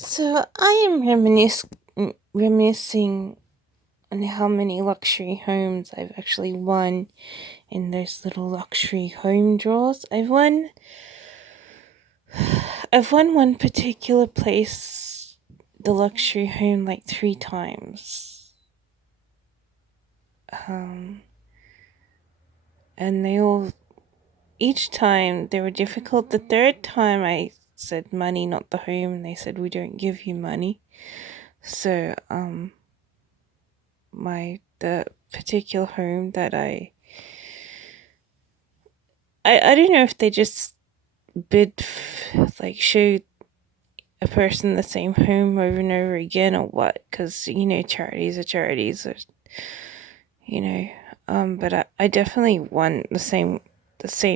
So I am reminiscing on how many luxury homes I've actually won in those little luxury home draws. I've won one particular place, the luxury home, like 3 times. Um, and each time they were difficult. The third time I said money, not the home, and they said we don't give you money. So the particular home that I don't know if they just like show a person the same home over and over again or what, because charities are charities, or you know but I definitely won the same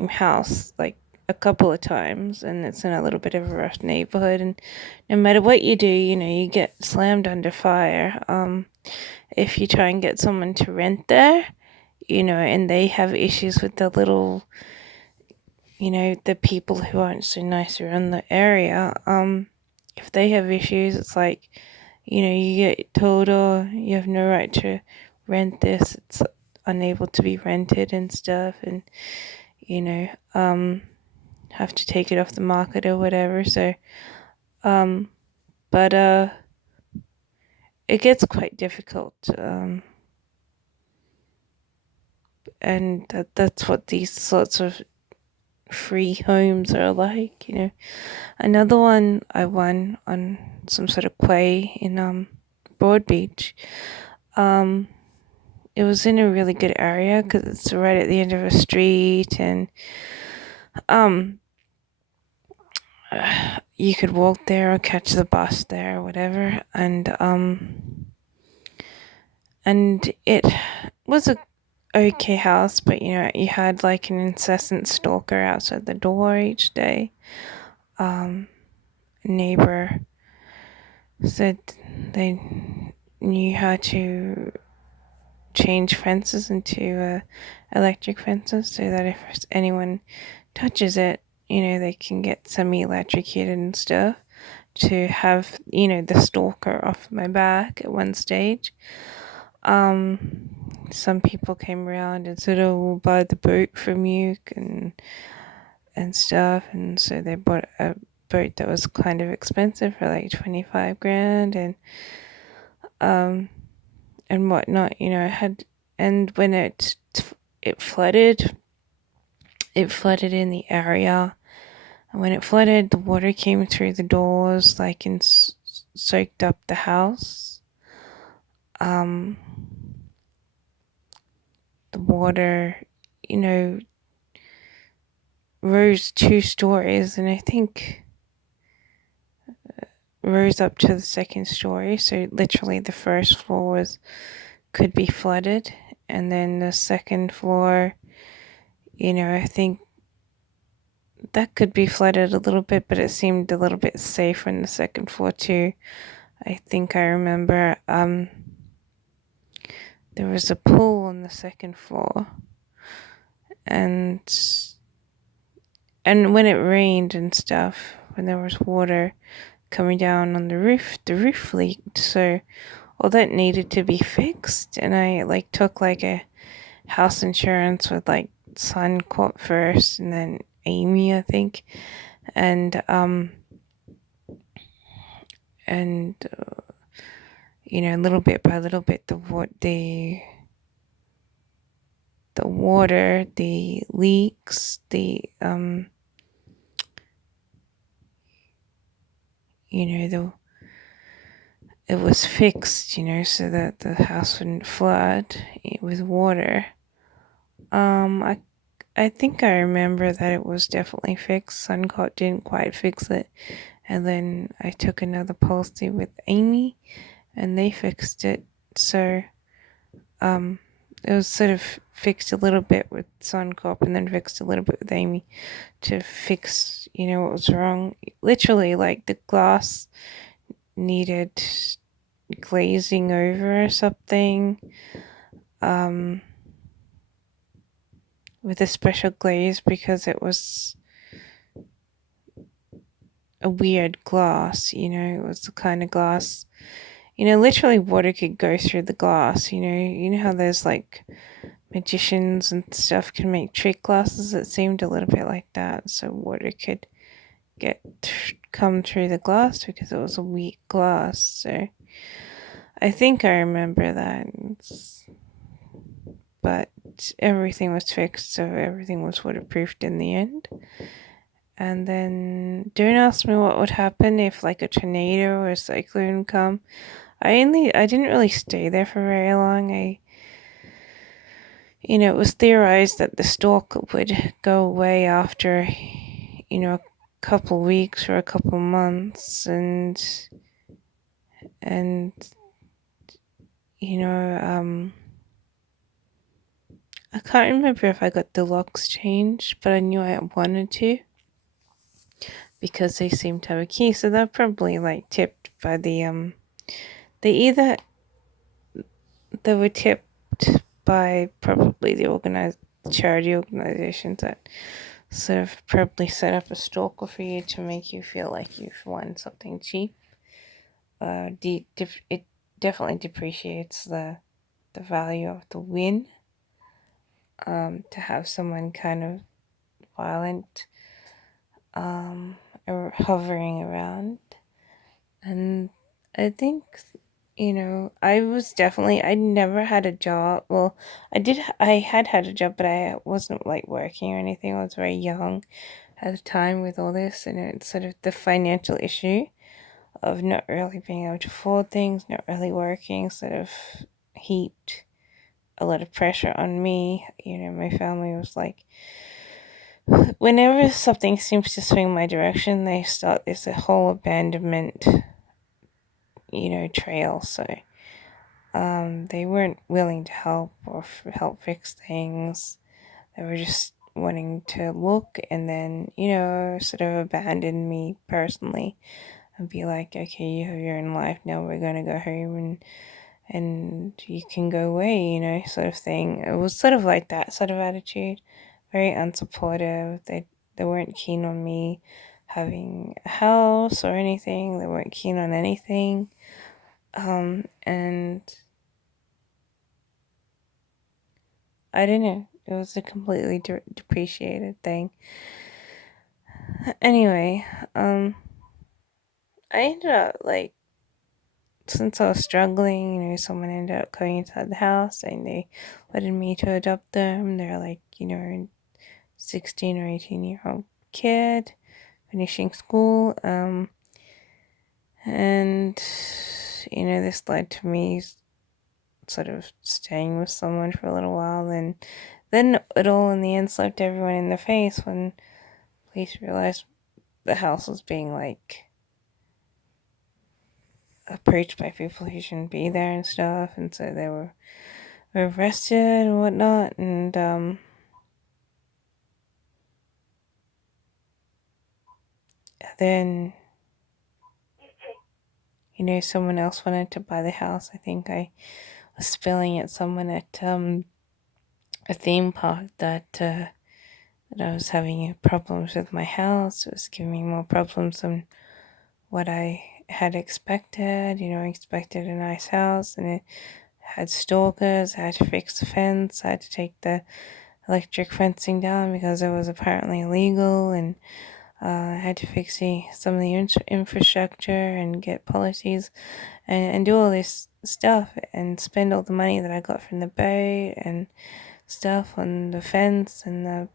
house like a couple of times, and it's in a little bit of a rough neighborhood, and no matter what you do, you get slammed under fire if you try and get someone to rent there, and they have issues with the little, the people who aren't so nice around the area. If they have issues, it's like, you get told, oh, you have no right to rent this. It's unable to be rented and stuff, and you know, um, have to take it off the market or whatever. So, um, but it gets quite difficult. And that's what these sorts of free homes are like. Another one I won on some sort of quay in Broad Beach. Um, it was in a really good area because it's right at the end of a street, and um, you could walk there or catch the bus there or whatever, and it was a okay house, but you had like an incessant stalker outside the door each day. A neighbor said they knew how to change fences into electric fences so that if anyone touches it, they can get semi-electrocuted and stuff, to have, the stalker off my back at one stage. Some people came around and said, oh, we'll buy the boat from you and stuff, and so they bought a boat that was kind of expensive for like 25 grand, um and whatnot. And when it flooded, in the area. And when it flooded, the water came through the doors, like, and soaked up the house. Um, the water, you know, rose 2 stories, and I think rose up to the second story. So literally, the first floor could be flooded, and then the second floor, I think that could be flooded a little bit, but it seemed a little bit safer in the second floor too. I think I remember there was a pool on the second floor, and when it rained and stuff, when there was water coming down on the roof leaked. So all that needed to be fixed, and I took a house insurance with Suncorp first, and then Amy, I think, and and little bit by little bit, the water, the leaks, the it was fixed, so that the house wouldn't flood with water. I think I remember that it was definitely fixed. Suncoat didn't quite fix it, and then I took another policy with Amy, and they fixed it. So, it was sort of fixed a little bit with Suncorp, and then fixed a little bit with Amy to fix, what was wrong. Literally, the glass needed glazing over or something, with a special glaze, because it was a weird glass. It was the kind of glass, literally water could go through the glass. You know how there's like magicians and stuff can make trick glasses. It seemed a little bit like that. So water could come through the glass because it was a weak glass. So I think I remember that, but everything was fixed, so everything was waterproofed in the end. And then don't ask me what would happen if like a tornado or a cyclone come. I didn't really stay there for very long. It was theorized that the stalk would go away after, a couple weeks or a couple months, and you know, I can't remember if I got the locks changed, but I knew I wanted to because they seemed to have a key. So they're probably like tipped by they either they were tipped by probably the organized charity organizations that sort of probably set up a stalker for you to make you feel like you've won something cheap. It definitely depreciates the value of the win. To have someone kind of violent, or hovering around, and I think I never had a job. Well, I had a job, but I wasn't like working or anything. I was very young at the time with all this, and it's sort of the financial issue of not really being able to afford things, not really working, sort of heaped a lot of pressure on me. My family was like, whenever something seems to swing my direction, they start this whole abandonment, trail. So, they weren't willing to help or help fix things. They were just wanting to look and then, sort of abandon me personally and be like, okay, you have your own life now. We're gonna go home and you can go away, sort of thing. It was sort of like that sort of attitude, very unsupportive. They weren't keen on me having a house or anything. They weren't keen on anything. And I don't know. It was a completely depreciated thing. Anyway, I ended up like, since I was struggling, someone ended up coming inside the house and they wanted me to adopt them. They're like, 16 or 18-year-old kid finishing school. And, this led to me sort of staying with someone for a little while. And then it all in the end slapped everyone in the face when police realized the house was being like approached by people who shouldn't be there and stuff. And so they were arrested and whatnot. And, then someone else wanted to buy the house. I think I was spilling at someone at a theme park that I was having problems with my house. It was giving me more problems than what I had expected. I expected a nice house, and it had stalkers. I had to fix the fence. I had to take the electric fencing down because it was apparently illegal, and I had to fix some of the infrastructure and get policies and do all this stuff and spend all the money that I got from the boat and stuff on the fence and the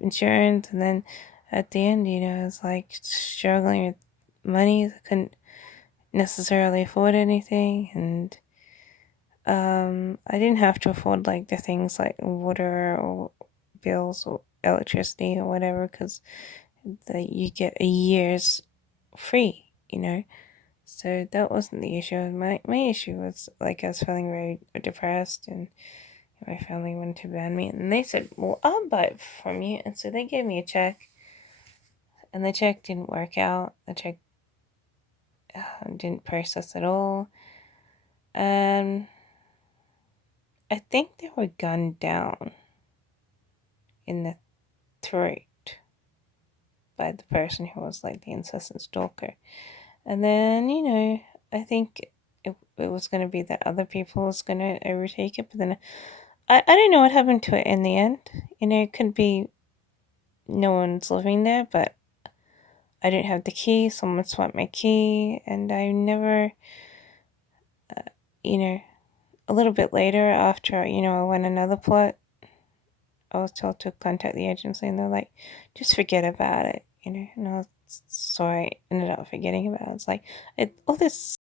insurance. And then at the end, I was like struggling with money. I couldn't necessarily afford anything. And I didn't have to afford like the things like water or bills or electricity or whatever, because you get a year's free, So that wasn't the issue. My issue was like I was feeling very depressed, and my family wanted to ban me, and they said, "Well, I'll buy it from you." And so they gave me a check, and the check didn't work out. The check didn't process at all, and I think they were gunned down in the throat by the person who was like the incessant stalker. And then, I think it was going to be that other people was going to overtake it, but then I don't know what happened to it in the end. It could be no one's living there, but I didn't have the key. Someone swapped my key, and I never, uh, you know, a little bit later after, I went another plot, I was told to contact the agency, and they're like, just forget about it, and I was, so I ended up forgetting about it. It's like, all this